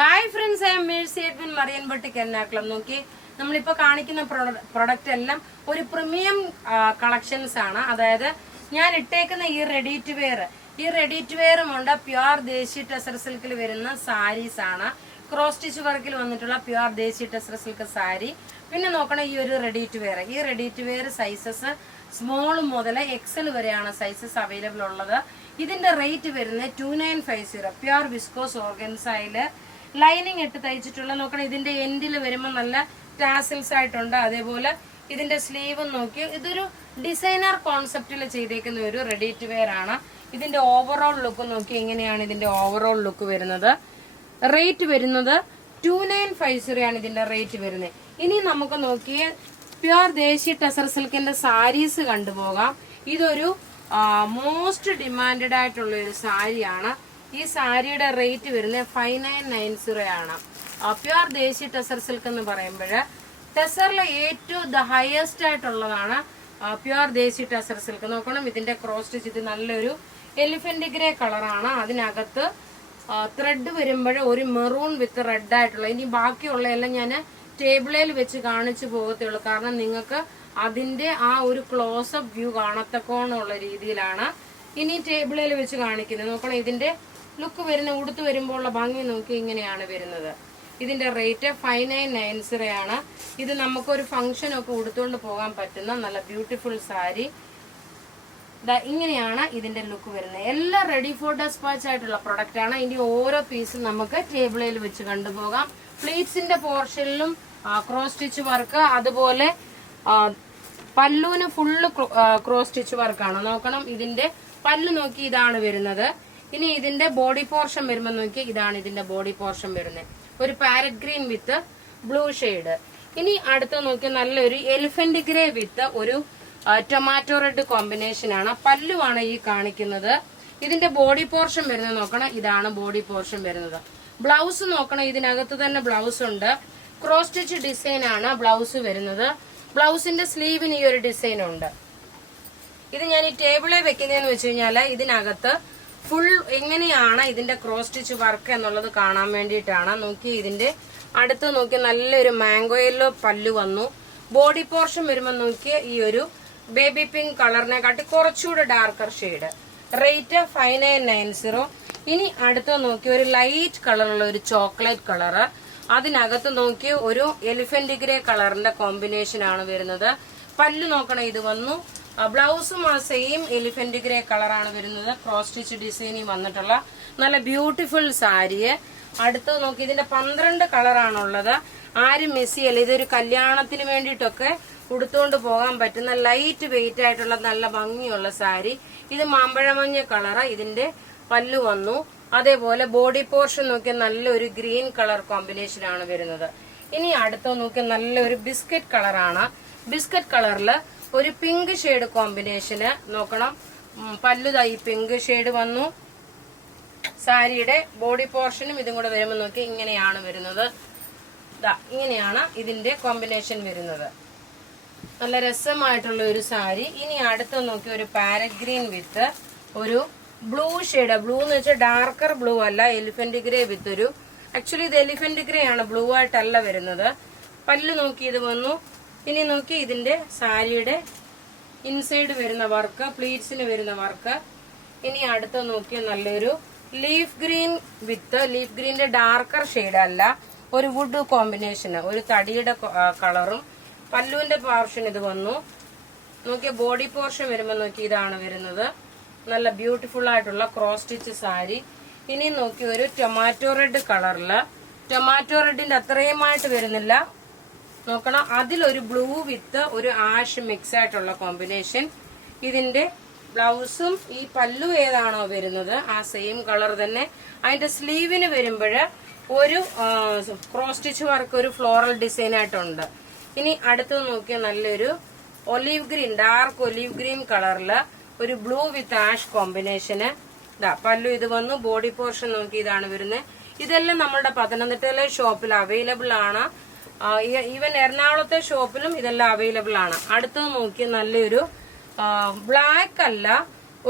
Hi friends, I am Mercy Edwin Marian batik Ernakulam. നോക്കി, നമ്മളിപ്പോൾ കാണിക്കുന്ന പ്രൊഡക്റ്റ് എല്ലാം ഒരു പ്രീമിയം കളക്ഷൻസ് ആണ്. അതായത് ഞാൻ ഇട്ടേക്കുന്ന ഈ റെഡി ടു വെയറും ഉണ്ട്. പ്യുവർ ദേശി ടെസർ സിൽക്കിൽ വരുന്ന സാരീസ് ആണ്. ക്രോസ് സ്റ്റിച്ച് വർക്കിൽ വന്നിട്ടുള്ള പ്യുവർ ദേശി ടെസർ സിൽക്ക് സാരി. പിന്നെ നോക്കണം, ഈ ഒരു ready to wear sizes small മുതൽ എക്സൽ വരെയാണ് സൈസസ് അവൈലബിൾ ഉള്ളത്. ഇതിന്റെ റേറ്റ് വരുന്നത് 2950. പ്യുവർ വിസ്കോസ് ഓർഗൻസയില് ലൈനിങ് ഇട്ട് തയ്ച്ചിട്ടുള്ള. നോക്കണം, ഇതിന്റെ എൻഡിൽ വരുമ്പോൾ നല്ല ടാസിൽസ് ആയിട്ടുണ്ട്. അതേപോലെ ഇതിന്റെ സ്ലീവും നോക്കി, ഇതൊരു ഡിസൈനർ കോൺസെപ്റ്റിൽ ചെയ്തേക്കുന്ന ഒരു റെഡി ടു വെയർ ആണ്. ഇതിന്റെ ഓവറോൾ ലുക്ക് നോക്കി, എങ്ങനെയാണ് ഇതിന്റെ ഓവറോൾ ലുക്ക് വരുന്നത്. റേറ്റ് വരുന്നത് 2950 ആണ് ഇതിന്റെ റേറ്റ് വരുന്നത്. ഇനി നമുക്ക് നോക്കിയ പ്യുവർ ദേശി ടെസർ സിൽക്കിന്റെ സാരീസ് കണ്ടുപോകാം. ഇതൊരു മോസ്റ്റ് ഡിമാൻഡഡ് ആയിട്ടുള്ള ഒരു സാരിയാണ്. ഈ സാരിയുടെ റേറ്റ് വരുന്നത് 5990 ആണ്. പ്യുവർ ദേശി ടെസർ സിൽക്ക് എന്ന് പറയുമ്പോൾ ടെസറിലെ ഏറ്റവും ഹയസ്റ്റ് ആയിട്ടുള്ളതാണ് പ്യുവർ ദേശി ടെസർ സിൽക്ക്. നോക്കണം, ഇതിന്റെ ക്രോസ് സ്റ്റിച്ച് ഇത് നല്ലൊരു എലിഫന്റ് ഗ്രേ കളറാണ്. അതിനകത്ത് ത്രെഡ് വരുമ്പോൾ ഒരു മെറൂൺ വിത്ത് റെഡ് ആയിട്ടുള്ള. ഇനി ബാക്കിയുള്ള എല്ലാം ഞാൻ ടേബിളിൽ വെച്ച് കാണിച്ചു പോകത്തുള്ളൂ, കാരണം നിങ്ങൾക്ക് അതിന്റെ ആ ഒരു ക്ലോസപ്പ് വ്യൂ കാണത്തക്കോണമുള്ള രീതിയിലാണ് ഇനി ടേബിളിൽ വെച്ച് കാണിക്കുന്നത്. നോക്കണം, ഇതിന്റെ ലുക്ക് വരുന്ന ഉടുത്ത് വരുമ്പോൾ ഉള്ള ഭംഗി നോക്കി, ഇങ്ങനെയാണ് വരുന്നത്. ഇതിന്റെ റേറ്റ് 5990 ആണ്. ഇത് നമുക്കൊരു ഫംഗ്ഷൻ ഒക്കെ ഉടുത്തുകൊണ്ട് പോകാൻ പറ്റുന്ന നല്ല ബ്യൂട്ടിഫുൾ സാരി. ഇങ്ങനെയാണ് ഇതിന്റെ ലുക്ക് വരുന്നത്. എല്ലാം റെഡി ഫോർ ഡെസ്പാച്ച് ആയിട്ടുള്ള പ്രൊഡക്റ്റ് ആണ്. ഇനി ഓരോ പീസും നമുക്ക് ടേബിളിൽ വെച്ച് കണ്ടുപോകാം. പ്ലീറ്റ്സിന്റെ പോർഷനിലും ക്രോസ് സ്റ്റിച്ച് വർക്ക്, അതുപോലെ പല്ലുവിന് ഫുള്ള് ക്രോസ് സ്റ്റിച്ച് വർക്കാണ്. നോക്കണം, ഇതിന്റെ പല്ല് നോക്കി, ഇതാണ് വരുന്നത്. ഇനി ഇതിന്റെ ബോഡി പോർഷൻ വരുമ്പോൾ നോക്കി, ഇതാണ് ഇതിന്റെ ബോഡി പോർഷൻ വരുന്നത്. ഒരു പാരറ്റ് ഗ്രീൻ വിത്ത് ബ്ലൂ ഷെയ്ഡ്. ഇനി അടുത്ത് നോക്കി, നല്ലൊരു എലിഫന്റ് ഗ്രേ വിത്ത് ഒരു ടൊമാറ്റോ റെഡ് കോമ്പിനേഷൻ ആണ്. പല്ലുവാണ് ഈ കാണിക്കുന്നത്. ഇതിന്റെ ബോഡി പോർഷൻ വരുന്നത് നോക്കണം, ഇതാണ് ബോഡി പോർഷൻ വരുന്നത്. ബ്ലൗസ് നോക്കണം, ഇതിനകത്ത് തന്നെ ബ്ലൗസ് ഉണ്ട്. ക്രോസ് സ്റ്റിച്ച് ഡിസൈൻ ആണ് ബ്ലൗസ് വരുന്നത്. ബ്ലൗസിന്റെ സ്ലീവിന് ഈ ഒരു ഡിസൈൻ ഉണ്ട്. ഇത് ഞാൻ ഈ ടേബിളിൽ വെക്കുന്നതെന്ന് വെച്ച് കഴിഞ്ഞാല് ഇതിനകത്ത് ഫുൾ എങ്ങനെയാണ് ഇതിന്റെ ക്രോസ് സ്റ്റിച്ച് വർക്ക് എന്നുള്ളത് കാണാൻ വേണ്ടിയിട്ടാണ്. നോക്കി, ഇതിന്റെ അടുത്ത് നോക്കി നല്ലൊരു മാംഗോ യെല്ലോ പല്ലു വന്നു. ബോഡി പോർഷൻ വരുമ്പോൾ നോക്കി, ഈ ഒരു ബേബി പിങ്ക് കളറിനെ കാട്ടി കുറച്ചുകൂടെ ഡാർക്കർ ഷെയ്ഡ്. റേറ്റ് 5990. ഇനി അടുത്ത് നോക്കി, ഒരു ലൈറ്റ് കളറുള്ള ഒരു ചോക്ലേറ്റ് കളറ്. അതിനകത്ത് നോക്കി ഒരു എലിഫന്റ് ഗ്രേ കളറിന്റെ കോമ്പിനേഷൻ ആണ് വരുന്നത്. പല്ല് നോക്കണം, ഇത് വന്നു. ബ്ലൗസും ആ സെയിം എലിഫന്റ് ഗ്രേ കളറാണ് വരുന്നത്. ക്രോസ് സ്റ്റിച്ച് ഡിസൈനിൽ വന്നിട്ടുള്ള നല്ല ബ്യൂട്ടിഫുൾ സാരിയെ. അടുത്ത് നോക്കി, ഇതിന്റെ 12 കളറാണുള്ളത്. ആരും മിസ് ചെയ്യല്ല. ഇതൊരു കല്യാണത്തിന് വേണ്ടിയിട്ടൊക്കെ ഉടുത്തുകൊണ്ട് പോകാൻ പറ്റുന്ന ലൈറ്റ് വെയിറ്റ് ആയിട്ടുള്ള നല്ല ഭംഗിയുള്ള സാരി. ഇത് മാമ്പഴമഞ്ഞ കളറ്. ഇതിന്റെ പല്ല് വന്നു. അതേപോലെ ബോഡി പോർഷൻ നോക്കിയ നല്ലൊരു ഗ്രീൻ കളർ കോമ്പിനേഷൻ ആണ് വരുന്നത്. ഇനി അടുത്ത നോക്കിയ നല്ലൊരു ബിസ്ക്കറ്റ് കളറാണ്. ബിസ്ക്കറ്റ് കളറില് ഒരു പിങ്ക് ഷെയ്ഡ് കോമ്പിനേഷന്. നോക്കണം, പല്ലുതായി പിങ്ക് ഷെയ്ഡ് വന്നു. സാരിയുടെ ബോഡി പോർഷനും ഇതും കൂടെ വരുമ്പോൾ നോക്കി, ഇങ്ങനെയാണ് വരുന്നത്. ഇങ്ങനെയാണ് ഇതിന്റെ കോമ്പിനേഷൻ വരുന്നത്. നല്ല രസമായിട്ടുള്ള ഒരു സാരി. ഇനി അടുത്ത് നോക്കി, ഒരു പാരറ്റ് ഗ്രീൻ വിത്ത് ഒരു ബ്ലൂ ഷെയ്ഡ്. ബ്ലൂ എന്ന് വെച്ചാൽ ഡാർക്കർ ബ്ലൂ അല്ല, എലിഫന്റ് ഗ്രേ വിത്ത് ഒരു, ആക്ച്വലി ഇത് എലിഫന്റ് ഗ്രേ ആണ്, ബ്ലൂ ആയിട്ടല്ല വരുന്നത്. പല്ല് നോക്കി ഇത് വന്നു. ഇനി നോക്കി, ഇതിന്റെ സാരിയുടെ ഇൻസൈഡ് വരുന്ന വർക്ക്, പ്ലീറ്റ്സിന് വരുന്ന വർക്ക്. ഇനി അടുത്ത് നോക്കി, നല്ലൊരു ലീഫ് ഗ്രീൻ വിത്ത്, ലീഫ് ഗ്രീന്റെ ഡാർക്കർ ഷെയ്ഡ് അല്ല, ഒരു വുഡ് കോമ്പിനേഷന്, ഒരു തടിയുടെ കളറും. പല്ലുവിന്റെ പോർഷൻ ഇത് വന്നു. നോക്കിയ ബോഡി പോർഷൻ വരുമ്പോൾ നോക്കി, ഇതാണ് വരുന്നത്. നല്ല ബ്യൂട്ടിഫുൾ ആയിട്ടുള്ള ക്രോസ് സ്റ്റിച്ച് സാരി. ഇനി നോക്കി, ഒരു ടൊമാറ്റോ റെഡ് കളറില്, ടൊമാറ്റോ റെഡിന്റെ അത്രയുമായിട്ട് വരുന്നില്ല. നോക്കണം, അതിലൊരു ബ്ലൂ വിത്ത് ഒരു ആഷ് മിക്സ് ആയിട്ടുള്ള കോമ്പിനേഷൻ. ഇതിന്റെ ബ്ലൗസും ഈ പല്ലു ഏതാണോ വരുന്നത് ആ സെയിം കളർ തന്നെ. അതിന്റെ സ്ലീവിന് വരുമ്പോൾ ഒരു ക്രോസ് സ്റ്റിച്ച് വർക്ക്, ഒരു ഫ്ലോറൽ ഡിസൈൻ ആയിട്ടുണ്ട്. ഇനി അടുത്തത് നോക്കിയാൽ നല്ലൊരു olive green, dark olive green കളറില് ഒരു ബ്ലൂ വിത്ത് ആഷ് കോമ്പിനേഷന്. പല്ലു ഇത് വന്നു. ബോഡി പോർഷൻ നോക്കി, ഇതാണ് വരുന്നത്. ഇതെല്ലാം നമ്മുടെ പത്തനംതിട്ടയിലെ ഷോപ്പിൽ അവൈലബിൾ ആണ്. ഈവൻ എറണാകുളത്തെ ഷോപ്പിലും ഇതെല്ലാം അവൈലബിൾ ആണ്. അടുത്തത് നോക്കി, നല്ലൊരു ബ്ലാക്ക് അല്ല,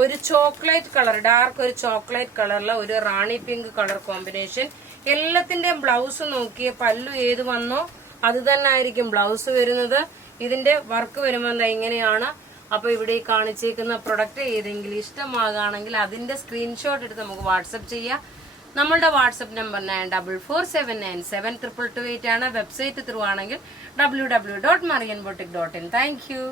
ഒരു ചോക്ലേറ്റ് കളർ, ഡാർക്ക് ഒരു ചോക്ലേറ്റ് കളറിലെ ഒരു റാണി പിങ്ക് കളർ കോമ്പിനേഷൻ. എല്ലാത്തിന്റെയും ബ്ലൗസ് നോക്കിയ പല്ലു ഏത് വന്നോ അത് തന്നെ ആയിരിക്കും ബ്ലൗസ് വരുന്നത്. ഇതിന്റെ വർക്ക് വരുമ്പോൾ ഇങ്ങനെയാണ്. അപ്പൊ ഇവിടെ ഈ കാണിച്ചേക്കുന്ന പ്രൊഡക്റ്റ് ഏതെങ്കിലും ഇഷ്ടമാകുകയാണെങ്കിൽ അതിന്റെ സ്ക്രീൻഷോട്ട് എടുത്ത് നമുക്ക് വാട്സപ്പ് ചെയ്യാം. നമ്മളുടെ വാട്സപ്പ് നമ്പർ 9447972228 ആണ്. വെബ്സൈറ്റ് ത്രൂ ആണെങ്കിൽ www.marianboutique.in. Thank you.